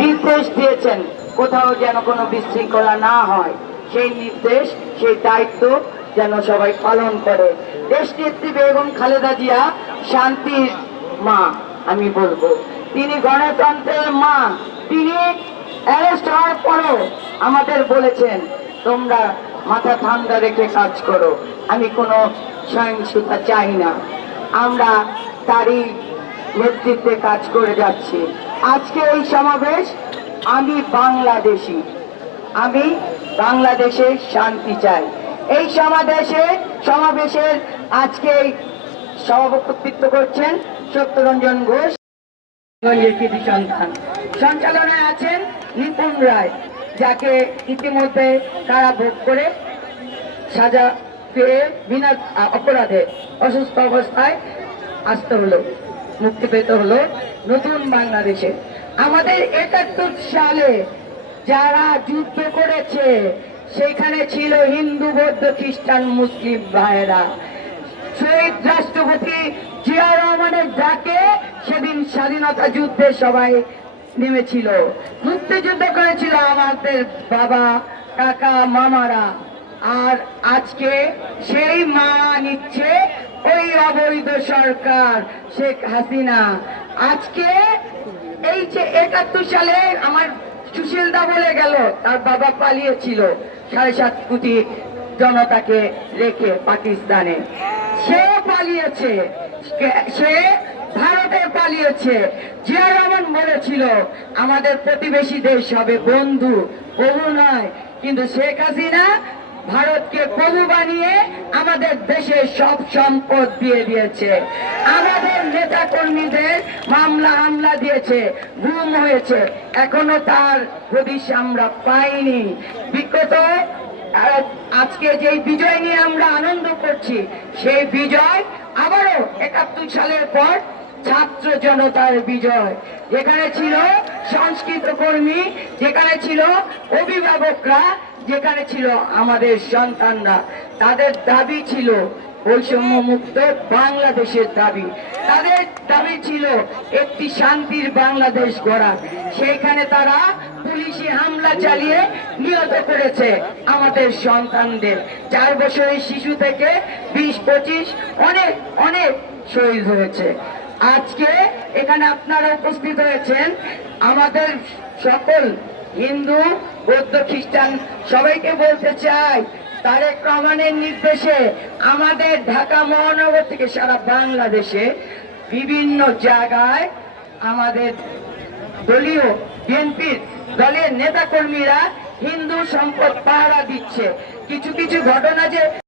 নির্দেশ দিয়েছেন। কোথাও যেন কোনো বিশৃঙ্খলা না হয়। সেই নির্দেশ, সেই দায়িত্ব যেন সবাই পালন করে। দেশ নেত্রী বেগম খালেদা জিয়া শান্তির মা, আমি বলব। তিনি গণতন্ত্রের মা। তিনি অ্যারেস্ট হওয়ার পরও আমাদের বলেছেন, তোমরা মাথা ঠান্ডা রেখে কাজ করো। আমি কোনো সহিংসতা চাই না। আমরা তারই নেতৃত্বে কাজ করে যাচ্ছি। আজকে এই সমাবেশ আমি বাংলাদেশি। আমি বাংলাদেশে শান্তি চাই। এই সমাবেশে, সমাবেশের আজকে সভাপতিত্ব করছেন সত্যরঞ্জন ঘোষ। কৃতি সন্তান। সঞ্চালনায় আছেন নিপুণ রায়, যাকে ইতিমধ্যে কারা ভোগ করে সাজা পেয়ে বিনা অপরাধে অসুস্থ অবস্থায় আসতে হলো। মুক্তি পেতে হলো নতুন বাংলাদেশে। আমাদের একাত্তর সালে যারা যুদ্ধ করেছে, সেখানে ছিল হিন্দু, বৌদ্ধ, খ্রিস্টান, মুসলিম ভাইয়েরা। শহীদ রাষ্ট্রপতি জিয়া রহমানের ডাকে সেদিন স্বাধীনতা যুদ্ধে সবাই নেমেছিল। মুক্তিযুদ্ধ করেছিল আমাদের বাবা, কাকা, মামারা। আর আজকে সেই মা নিচ্ছে ওই অবৈধ সরকার, শেখ হাসিনা। আজকে এই যে একাত্তর সালে আমার সুশীলদা বলে গেল, তার বাবা পালিয়েছিল সাড়ে সাত কোটি জনতাকে রেখে পাকিস্তানে। সে পালিয়েছে, সে ভারতে পালিয়েছে। জিয়া রহমান বলেছিল, আমাদের প্রতিবেশী দেশ হবে বন্ধু, বহু নয়। কিন্তু শেখ হাসিনা ভারতকে প্রভু বানিয়ে আমাদের দেশে সব সম্পদ দিয়ে দিয়েছে। আমাদের নেতা কর্মীদের মামলা হামলা দিয়েছে, গুম হয়েছে। এখনও তার হদিশ আমরা পাইনি। বিগত আজকে যে বিজয় নিয়ে আমরা আনন্দ করছি, সেই বিজয় আবারও একাত্তর সালের পর ছাত্র জনতার বিজয়। যেখানে ছিল সংস্কৃত কর্মী যেখানে ছিল অভিভাবকরা, যেখানে ছিল আমাদের সন্তানরা। তাদের দাবি ছিল বৈষম্য মুক্ত বাংলাদেশের দাবি। তাদের দাবি ছিল একটি শান্তির বাংলাদেশ গড়া। সেইখানে তারা পুলিশি হামলা চালিয়ে নিহত করেছে আমাদের সন্তানদের। চার বছরের শিশু থেকে বিশ পঁচিশ অনেক অনেক শহীদ হয়েছে। আজকে এখানে আপনারা উপস্থিত হয়েছেন আমাদের সকল হিন্দু, বৌদ্ধ, খ্রিস্টান সবাইকে বলতে চাই, তারেক রহমানের নির্দেশে আমাদের ঢাকা মহানগর থেকে সারা বাংলাদেশে বিভিন্ন জায়গায় আমাদের দলীয় বিএনপির দলের নেতাকর্মীরা হিন্দু সম্পদ পাহারা দিচ্ছে। কিছু কিছু ঘটনা যে